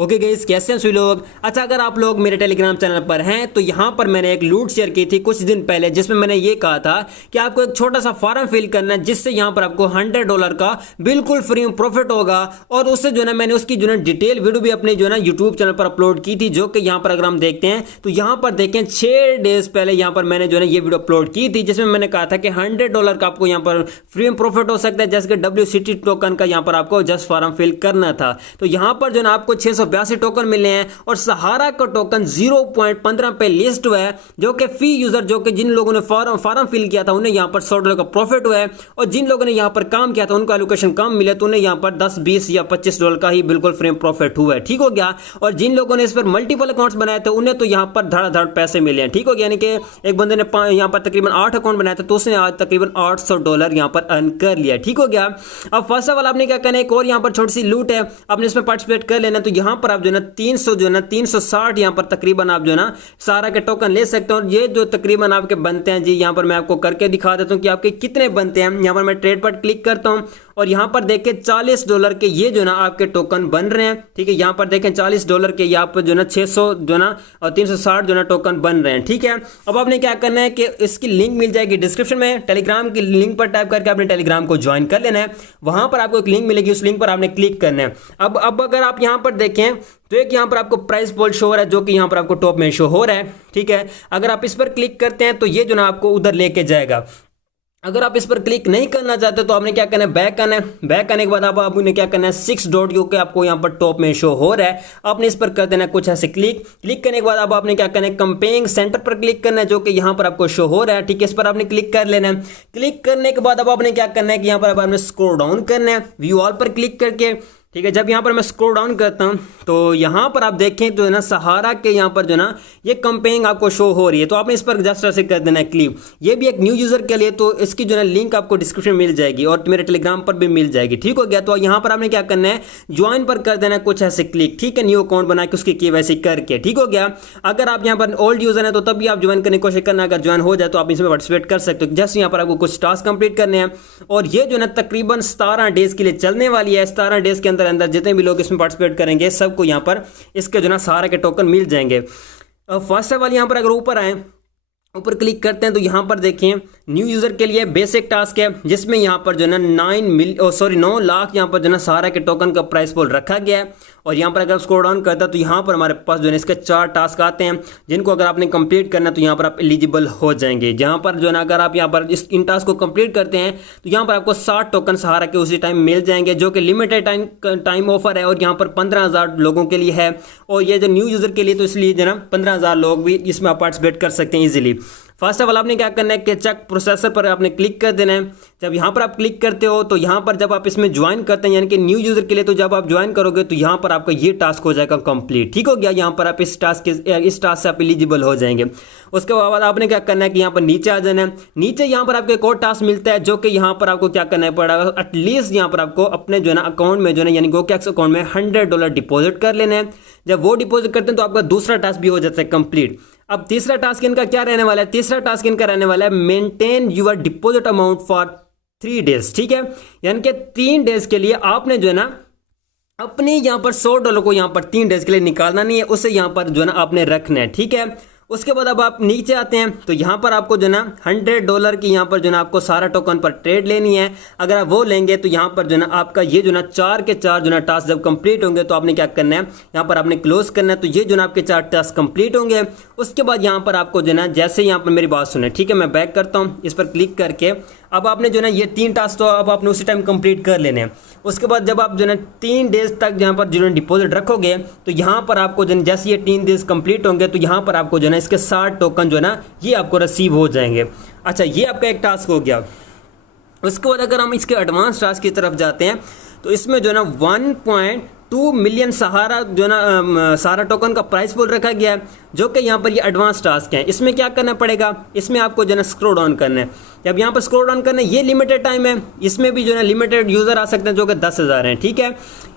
Okay guys, कैसे हैं सभी लोग। अच्छा, अगर आप लोग मेरे टेलीग्राम चैनल पर हैं तो यहाँ पर मैंने एक लूट शेयर की थी कुछ दिन पहले, जिसमें मैंने ये कहा था कि आपको एक छोटा सा फॉर्म फिल करना है जिससे यहाँ पर आपको $100 का बिल्कुल फ्री प्रॉफिट होगा। और उससे जो है मैंने उसकी जो है डिटेल वीडियो भी अपने जो है यूट्यूब चैनल पर अपलोड की थी, जो कि यहाँ पर अगर हम देखते हैं तो यहाँ पर देखें 6 डेज पहले यहाँ पर मैंने जो है ये वीडियो अपलोड की थी, जिसमें मैंने कहा था कि $100 का आपको यहाँ पर फ्री प्रॉफिट हो सकता है, जैसे कि WCT टोकन का यहाँ पर आपको जस्ट फॉर्म फिल करना था। तो यहाँ पर जो है आपको 682 टोकन मिले हैं और सहारा का टोकन 0.15 पे लिस्ट हुआ है, जो कि फी यूजर जो कि जिन लोगों ने फॉर्म फिल किया था उन्हें यहाँ पर $100 का प्रॉफिट हुआ है, और जिन लोगों ने यहाँ पर काम किया था उनको एलोकेशन कम मिले तो उन्हें यहाँ पर 10, 20 या $25 का ही बिल्कुल फ्री प्रॉफिट हुआ है। ठीक हो गया। और जिन लोगों ने इस पर मल्टीपल अकाउंट्स बनाए थे उन्हें तो यहाँ पर धड़ाधड़ पैसे मिले हैं। ठीक हो गया। यानी कि एक बंदे ने यहाँ पर तकरीबन 8 अकाउंट बनाए थे तो उसने आज तकरीबन $800 यहाँ पर अर्न कर लिया। ठीक हो गया। अब फर्स्ट ऑफ ऑल आपने क्या करना है, एक और यहाँ पर छोटी सी लूट है, आपने इसमें पार्टिसिपेट कर लेना। तो यहाँ पर आप जो है 300 जो है ना 360 यहाँ पर तकरीबन आप जो है ना सारा के टोकन ले सकते हो। और ये जो तकरीबन आपके बनते हैं जी, यहाँ पर मैं आपको करके दिखा देता हूँ कि आपके कितने बनते हैं। यहाँ पर मैं ट्रेड पर क्लिक करता हूँ और यहाँ पर देखें $40 के ये जो ना आपके टोकन बन रहे हैं। ठीक है, यहाँ पर देखें $40 के यहाँ पर जो ना 600 जो ना और 360 जो ना टोकन बन रहे हैं। ठीक है, अब आपने क्या करना है कि इसकी लिंक मिल जाएगी डिस्क्रिप्शन में, टेलीग्राम की लिंक पर टाइप करके आपने टेलीग्राम को ज्वाइन कर लेना है। वहां पर आपको एक लिंक मिलेगी, उस लिंक पर आपने क्लिक करना है। अब अगर आप यहाँ पर देखें तो एक यहाँ पर आपको प्राइस पोल शो हो रहा है, जो कि यहाँ पर आपको टॉप में शो हो रहा है। ठीक है, अगर आप इस पर क्लिक करते हैं तो ये जो ना आपको उधर लेके जाएगा। अगर आप इस पर क्लिक नहीं करना चाहते तो आपने क्या करना है, बैक करना है। बैक करने के बाद आपने क्या करना है, 6 डॉट जो कि आपको यहाँ पर टॉप में शो हो रहा है, आपने इस पर कर देना कुछ ऐसे क्लिक करने के बाद अब आपने क्या करना है, कंपेयरिंग सेंटर पर क्लिक करना है, जो कि यहाँ पर आपको शो हो रहा है। ठीक है, इस पर आपने क्लिक कर लेना है। क्लिक करने के बाद अब आपने क्या करना है कि यहाँ पर आपने स्क्रॉल डाउन करना है, व्यू ऑल पर क्लिक करके। ठीक है, जब यहाँ पर मैं स्क्रॉल डाउन करता हूँ तो यहाँ पर आप देखें तो है ना सहारा के यहाँ पर जो ना ये कंपेयरिंग आपको शो हो रही है, तो आपने इस पर जस्ट ऐसे कर देना है क्लिक। ये भी एक न्यू यूजर के लिए, तो इसकी जो है लिंक आपको डिस्क्रिप्शन में मिल जाएगी और मेरे टेलीग्राम पर भी मिल जाएगी। ठीक हो गया। तो यहाँ पर आपने क्या करना है, ज्वाइन पर कर देना है कुछ ऐसे क्लिक। ठीक है, न्यू अकाउंट बना के उसकी KYC करके। ठीक हो गया। अगर आप यहाँ पर ओल्ड यूजर है तो तब भी आप ज्वाइन करने की कोशिश करना, अगर ज्वाइन हो जाए तो आप इसमें पार्टिसिपेट कर सकते हो। जस्ट यहाँ पर आपको कुछ टास्क कंप्लीट करने हैं और ये जो ना तकरीबन 17 डेज के लिए चलने वाली है। 17 डेज के अंदर अंदर जितने भी लोग इसमें पार्टिसिपेट करेंगे सबको यहाँ पर इसके जो ना सहारा के टोकन मिल जाएंगे। फर्स्ट ऑफ ऑल यहाँ पर अगर ऊपर आए, ऊपर क्लिक करते हैं तो यहाँ पर देखिए न्यू यूजर के लिए बेसिक टास्क है, जिसमें यहाँ पर जो है 9 लाख यहाँ पर जो है सहारा के टोकन का प्राइस पोल रखा गया है। और यहाँ पर अगर स्क्रॉल डाउन करता है तो यहाँ पर हमारे पास जो है इसके 4 टास्क आते हैं, जिनको अगर आपने कंप्लीट करना तो यहाँ पर आप एलिजिबल हो जाएंगे। जहाँ पर जो है अगर आप यहाँ पर इन टास्क को कंप्लीट करते हैं तो यहाँ पर आपको 60 टोकन सहारा के उसी टाइम मिल जाएंगे, जो कि लिमिटेड टाइम ऑफर है और यहाँ पर 15,000 लोगों के लिए है। और ये जो न्यू यूजर के लिए तो इसलिए जो है 15,000 लोग भी इसमें आप पार्टिसिपेट कर सकते हैं ईजिली। फर्स्ट ऑफ ऑल आपने क्या करना है कि चेक प्रोसेसर पर आपने क्लिक कर देना है। जब यहाँ पर आप क्लिक करते हो तो यहाँ पर जब आप इसमें ज्वाइन करते हैं, यानी कि न्यू यूजर के लिए, तो जब आप ज्वाइन करोगे तो यहाँ पर आपका ये टास्क हो जाएगा कंप्लीट। ठीक हो गया। यहाँ पर आप इस टास्क से आप एलिजिबल हो जाएंगे। उसके बाद आपने क्या करना है कि यहाँ पर नीचे आ जाना है। नीचे यहाँ पर आपको एक और टास्क मिलता है, जो कि यहाँ पर आपको क्या करना पड़ेगा, एटलीस्ट यहाँ पर आपको अपने जो है ना अकाउंट में जो है यानी GoCash अकाउंट में $100 डिपॉजिट कर लेना है। जब वो डिपॉजिट करते हैं तो आपका दूसरा टास्क भी हो जाता है कंप्लीट। अब तीसरा टास्क इनका क्या रहने वाला है, तीसरा टास्क इनका रहने वाला है maintain your deposit amount for 3 days. ठीक है, यानी कि 3 डेज के लिए आपने जो है ना अपने यहाँ पर $100 को यहाँ पर 3 डेज के लिए निकालना नहीं है, उसे यहाँ पर जो है ना आपने रखना है। ठीक है, उसके बाद अब आप नीचे आते हैं तो यहाँ पर आपको जो ना $100 की यहाँ पर जो ना आपको सारा टोकन पर ट्रेड लेनी है। अगर आप वो लेंगे तो यहाँ पर जो ना आपका ये जो ना 4 के 4 जो ना टास्क जब कंप्लीट होंगे तो आपने क्या करना है, यहाँ पर आपने क्लोज करना है। तो ये जो ना आपके 4 टास्क कंप्लीट होंगे। उसके बाद यहाँ पर आपको जो ना जैसे यहाँ पर मेरी बात सुने, ठीक है, मैं बैक करता हूँ, इस पर क्लिक करके अब आपने जो ना ये 3 टास्क तो अब आपने उसी टाइम कंप्लीट कर लेने हैं। उसके बाद जब आप जो ना 3 डेज तक यहाँ पर जो ना डिपॉजिट रखोगे तो यहाँ पर आपको जो जैसे ये 3 डेज कंप्लीट होंगे तो यहाँ पर आपको जो ना इसके 60 टोकन जो ना ये आपको रिसीव हो जाएंगे। अच्छा, ये आपका एक टास्क हो गया। उसके बाद अगर हम इसके एडवांस टास्क की तरफ जाते हैं तो इसमें जो ना 1.2 मिलियन सहारा जो ना सहारा टोकन का प्राइस पोल रखा गया है, जो कि यहाँ पर ये एडवांस टास्क है। इसमें क्या करना पड़ेगा, इसमें आपको जो ना स्क्रॉल डाउन करना है। जब यहाँ पर स्क्रॉल डाउन करना है, ये लिमिटेड टाइम है, इसमें भी जो ना लिमिटेड यूजर आ सकते हैं, जो कि 10,000 हैं। ठीक है,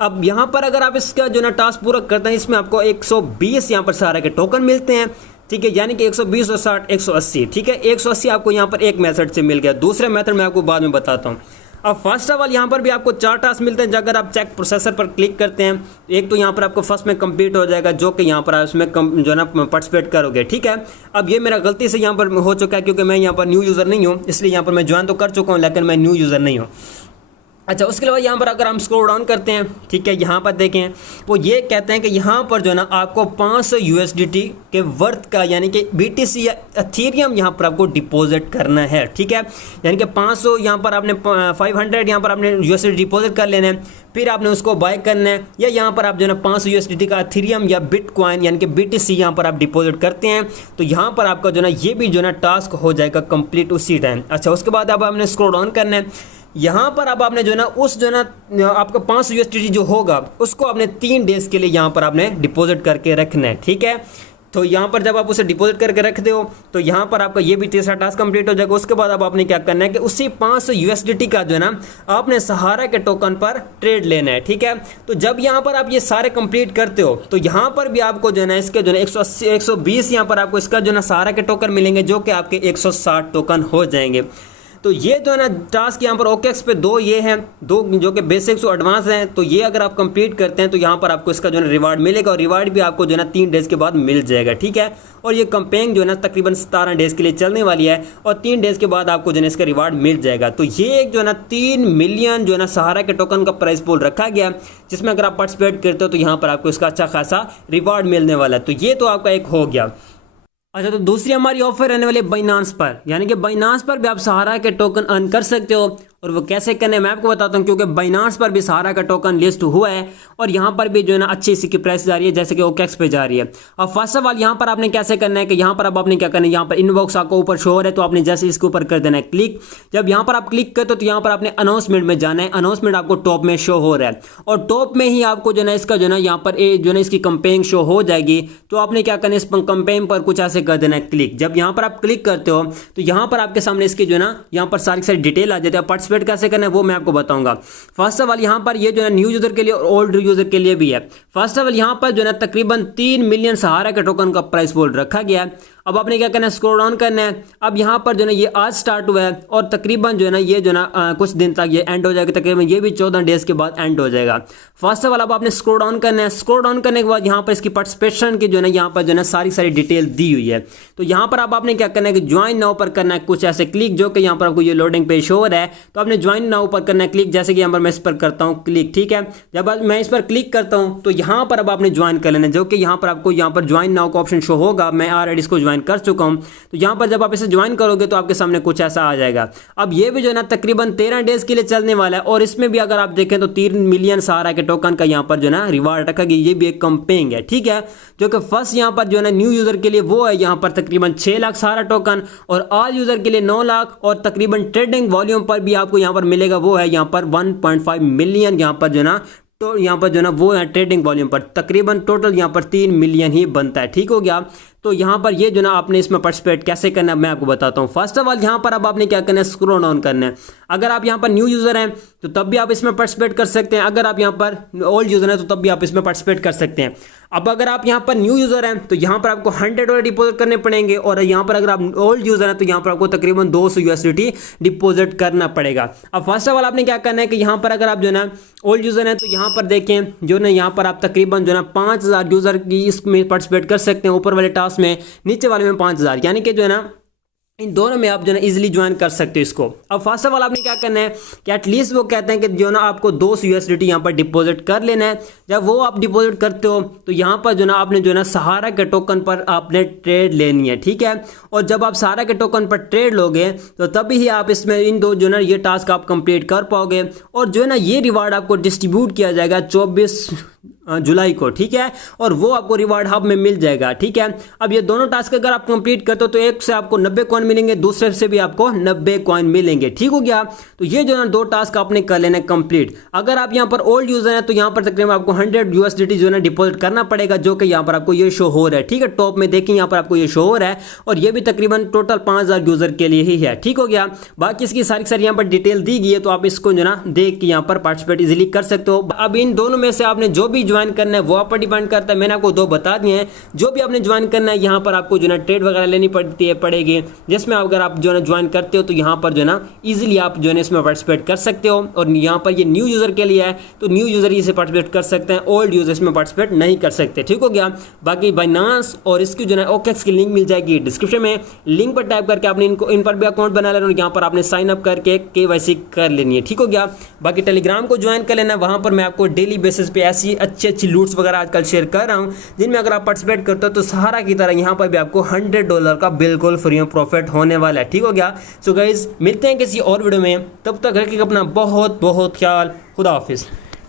अब यहाँ पर अगर आप इसका जो ना टास्क पूरा करते हैं, इसमें आपको 120 यहाँ पर सहारा के टोकन मिलते हैं। ठीक है, यानी कि 120 और 60 180। ठीक है, 180 आपको यहाँ पर एक मेथड से मिल गया, दूसरे मेथड में आपको बाद में बताता हूँ। अब फर्स्ट ऑफ ऑल यहाँ पर भी आपको 4 टास्क मिलते हैं। अगर आप चेक प्रोसेसर पर क्लिक करते हैं, एक तो यहाँ पर आपको फर्स्ट में कंप्लीट हो जाएगा, जो कि यहाँ पर आप उसमें जो है ना पार्टिसिपेट करोगे, ठीक है। अब ये मेरा गलती से यहाँ पर हो चुका है, क्योंकि मैं यहाँ पर न्यू यूज़र नहीं हूँ, इसलिए यहाँ पर मैं ज्वाइन तो कर चुका हूँ, लेकिन मैं न्यू यूज़र नहीं हूँ। अच्छा, उसके अलावा यहाँ पर अगर हम स्क्रॉल डाउन करते हैं, ठीक है, यहाँ पर देखें, वो ये कहते हैं कि यहाँ पर जो है ना आपको 500 USDT के वर्थ का, यानी कि BTC या एथेरियम यहाँ पर आपको डिपॉजिट करना है, ठीक है। यानी कि 500 यहाँ पर आपने 500 यहाँ पर आपने USDT डिपॉजिट कर लेना है, फिर आपने उसको बाय करना है, या यहाँ पर आप जो है ना 500 USDT का एथेरियम या बिटकॉइन यानी कि BTC यहाँ पर आप डिपॉजिट करते हैं, तो यहाँ पर आपका जो है ना ये भी जो है ना टास्क हो जाएगा कंप्लीट उसी टाइम। अच्छा, उसके बाद अब आपने स्क्रॉल डाउन करना है, यहाँ पर अब आपने जो है ना उस जो है ना आपका 500 USDT जो होगा उसको आपने 3 डेज़ के लिए यहाँ पर आपने डिपॉजिट करके रखना है, ठीक है। तो यहाँ पर जब आप उसे डिपॉजिट करके रखते हो तो यहाँ पर आपका ये भी तीसरा टास्क कंप्लीट हो जाएगा। उसके बाद अब आपने क्या करना है कि उसी 500 USDT का जो है ना आपने सहारा के टोकन पर ट्रेड लेना है, ठीक है। तो जब यहाँ पर आप ये सारे कंप्लीट करते हो तो यहाँ पर भी आपको जो है ना इसके जो है 180 120 यहाँ पर आपको इसका जो है ना सहारा के टोकन मिलेंगे, जो कि आपके 160 टोकन हो जाएंगे। तो ये जो है ना टास्क यहाँ पर OKX पे 2 ये हैं, 2 जो कि बेसिक्स और एडवांस हैं। तो ये अगर आप कंप्लीट करते हैं तो यहाँ पर आपको इसका जो है रिवार्ड मिलेगा, और रिवार्ड भी आपको जो है ना 3 डेज़ के बाद मिल जाएगा, ठीक है। और ये कैंपेन जो है ना तकरीबन 17 डेज़ के लिए चलने वाली है, और 3 डेज़ के बाद आपको जो है इसका रिवार्ड मिल जाएगा। तो ये एक जो है ना 3 मिलियन जो है ना सहारा के टोकन का प्राइस पूल रखा गया, जिसमें अगर आप पार्टिसिपेट करते हो तो यहाँ पर आपको इसका अच्छा खासा रिवार्ड मिलने वाला है। तो ये तो आपका एक हो गया। अच्छा, तो दूसरी हमारी ऑफर रहने वाली है बाइनांस पर, यानी कि बाइनांस पर भी आप सहारा के टोकन अर्न कर सकते हो। और वो कैसे करने मैं आपको बताता हूँ, क्योंकि बाइनांस पर भी सहारा का टोकन लिस्ट हुआ है, और यहाँ पर भी जो है ना अच्छी सी की प्राइस जा रही है, जैसे कि OKX पे जा रही है। अब फर्स्ट ऑफ ऑल यहाँ पर आपने कैसे करना है कि यहाँ पर अब आपने क्या करना है, यहाँ पर इनबॉक्स आपको ऊपर शो हो रहा है, तो आपने जैसे इसके ऊपर कर देना है क्लिक। जब यहाँ पर आप क्लिक करते हो तो यहाँ पर आपने अनाउंसमेंट में जाना है, अनाउंसमेंट आपको टॉप में शो हो रहा है, और टॉप में ही आपको जो है ना इसका जो है ना यहाँ पर जो है ना इसकी कंपेन शो हो जाएगी। तो आपने क्या करना है, इस कंपेन पर कुछ ऐसे कर देना है क्लिक। जब यहाँ पर आप क्लिक करते हो तो यहाँ पर आपके सामने इसकी जो है ना यहाँ पर सारी डिटेल आ जाती है। पार्टिसिपेट कैसे करना है वो मैं आपको बताऊंगा। फर्स्ट ऑफ ऑल यहाँ पर ये जो है न्यू यूजर के लिए और ओल्ड यूजर के लिए भी है। फर्स्ट ऑफ ऑल यहाँ पर जो है तकरीबन 3 मिलियन सहारा के टोकन का प्राइस बोल रखा गया है। अब आपने क्या करना है, स्क्रॉल डाउन करना है। अब यहाँ पर जो है ये आज स्टार्ट हुआ है, और तकरीबन जो है ना ये जो है ना कुछ दिन तक ये एंड हो जाएगा, तकरीबन ये भी 14 डेज के बाद एंड हो जाएगा। फर्स्ट ऑफ ऑल अब आपने स्क्रॉल डाउन करना है। स्क्रॉल डाउन करने के बाद यहाँ पर इसकी पार्टिसिपेशन की जो है ना यहाँ पर जो है ना सारी डिटेल दी हुई है। तो यहाँ पर अब आपने क्या करना है कि ज्वाइन नाउ पर करना है कुछ ऐसे क्लिक, जो कि यहाँ पर आपको ये लोडिंग पेज शो हो रहा है। तो आपने ज्वाइन नाउ पर करना है क्लिक, जैसे कि यहाँ पर मैं इस पर करता हूँ क्लिक, ठीक है। जब मैं इस पर क्लिक करता हूँ तो यहाँ पर अब आपने ज्वाइन कर लेना है, जो कि यहाँ पर आपको यहाँ पर ज्वाइन नाउ का ऑप्शन शो होगा। मैं ऑलरेडी इसको ज्वाइन कर चुका हूँ। तो यहाँ पर जब आप इसे ज्वाइन करोगे तो आपके सामने कुछ ऐसा आ जाएगा। अब ये भी जो है ना तकरीबन 13 डेज के लिए चलने वाला है, और इसमें भी अगर आप देखें तो 3 मिलियन सहारा के टोकन का यहाँ पर जो है ना रिवार्ड रखा गया। ये भी एक कैंपेन है, ठीक है, जो कि फर्स्ट यहाँ पर जो है ना न्यू यूजर के लिए वो है यहाँ पर तकरीबन 6 लाख सहारा टोकन, और ऑल यूजर के लिए 9 लाख, और तकरीबन ट्रेडिंग वॉल्यूम पर भी आपको यहाँ पर मिलेगा वो है यहाँ पर 1.5 मिलियन यहाँ पर जो है ना, तो यहाँ पर जो है ना वो है ट्रेडिंग वॉल्यूम पर तकरीबन टोटल यहाँ पर 3 मिलियन ही बनता है, ठीक हो गया। तो यहाँ पर ये जो ना आपने इसमें पार्टिसिपेट कैसे करना है मैं आपको बताता हूँ। फर्स्ट ऑफ ऑल यहाँ पर अब आपने क्या करना है, स्क्रॉल डाउन करना है। अगर आप यहाँ पर न्यू यूज़र हैं तो तब भी आप इसमें पार्टिसिपेट कर सकते हैं, अगर आप यहाँ पर ओल्ड यूज़र हैं तो तब भी आप इसमें पार्टिसिपेट कर सकते हैं। अब अगर आप यहाँ पर न्यू यूज़र हैं तो यहाँ पर आपको $100 डिपॉजिट करने पड़ेंगे, और यहाँ पर अगर आप ओल्ड यूज़र हैं तो यहाँ पर आपको तकरीबन 200 USDT डिपॉजिट करना पड़ेगा। अब फर्स्ट ऑफ ऑल आपने क्या करना है कि यहाँ पर अगर आप जो है ना ओल्ड यूज़र हैं तो यहाँ पर देखें जो ना यहाँ पर आप तकरीबन जो है ना 5000 यूज़र की इसमें पार्टिसिपेट कर सकते हैं, ऊपर वाले टास्क में, नीचे वाले में 5000, यानी कि जो है ना इन दोनों में आप जो है ना इजीली ज्वाइन कर सकते हो इसको। अब फर्स्ट ऑफ ऑल आपने क्या करना है कि एटलीस्ट वो कहते हैं कि जो ना आपको 200 USDT यहाँ पर डिपॉजिट कर लेना है। जब वो आप डिपॉजिट करते हो तो यहाँ पर जो ना आपने जो ना सहारा के टोकन पर आपने ट्रेड लेनी है, ठीक है। और जब आप सहारा के टोकन पर ट्रेड लोगे तो तभी ही आप इसमें इन दो जो ना ये टास्क आप कंप्लीट कर पाओगे, और जो है ना ये रिवार्ड आपको डिस्ट्रीब्यूट किया जाएगा 24 जुलाई को, ठीक है, और वो आपको रिवार्ड हब में मिल जाएगा, ठीक है। अब ये दोनों टास्क अगर आप कंप्लीट करते हो तो एक से आपको 90 कॉइन मिलेंगे, दूसरे से भी आपको 90 कॉइन मिलेंगे, ठीक हो गया। तो ये जो है 2 टास्क आपने कर लेना कंप्लीट। अगर आप यहाँ पर ओल्ड यूजर हैं तो यहाँ पर तकरीबन आपको 100 USDT जो है ना डिपॉजिट करना पड़ेगा, जो कि यहाँ पर आपको ये शो हो रहा है, ठीक है। टॉप में देखिए यहाँ पर आपको ये शो हो रहा है, और ये भी तकरीबन टोटल 5000 यूजर के लिए ही है, ठीक हो गया। बाकी इसकी सारी यहाँ पर डिटेल दी गई है, तो आप इसको जो ना देख के यहाँ पर पार्टिसिपेट इजीली कर सकते हो। अब इन दोनों में से आपने जो भी ज्वाइन करना है वो आप पर डिपेंड करता है। मैंने आपको 2 बता दिए हैं। जो भी आपने ज्वाइन करना है यहाँ पर आपको जो है ट्रेड वगैरह लेनी पड़ेगी, जिसमें अगर आप जो है ज्वाइन करते हो तो यहाँ पर जो है ना ईजिली आप जो है इसमें पार्टिसिपेट कर सकते हो। और यहाँ पर ये न्यू यूज़र के लिए है, तो न्यू यूज़र इसे पार्टिसिपेट कर सकते हैं, ओल्ड यूज़र इसमें पार्टिसिपेट नहीं कर सकते। ठीक हो गया। बाकी बाइनांस और इसकी जो है OKX की लिंक मिल जाएगी डिस्क्रिप्शन में, लिंक पर टाइप करके आपने इन पर भी अकाउंट बना लेना और यहाँ पर आपने साइन अप करके KYC कर लेनी है। ठीक हो गया। बाकी टेलीग्राम को ज्वाइन कर लेना, वहाँ पर मैं आपको डेली बेसिस पे ऐसी अच्छी लूट्स वगैरह आजकल शेयर कर रहा हूँ, जिनमें अगर आप पार्टिसिपेट करते हो तो सहारा की तरह यहाँ पर भी आपको $100 का बिल्कुल फ्री में प्रॉफिट होने वाला है। ठीक हो गया। सो गाइज मिलते हैं किसी और वीडियो में, तब तक रखिएगा अपना बहुत बहुत ख्याल। खुदा हाफिज़।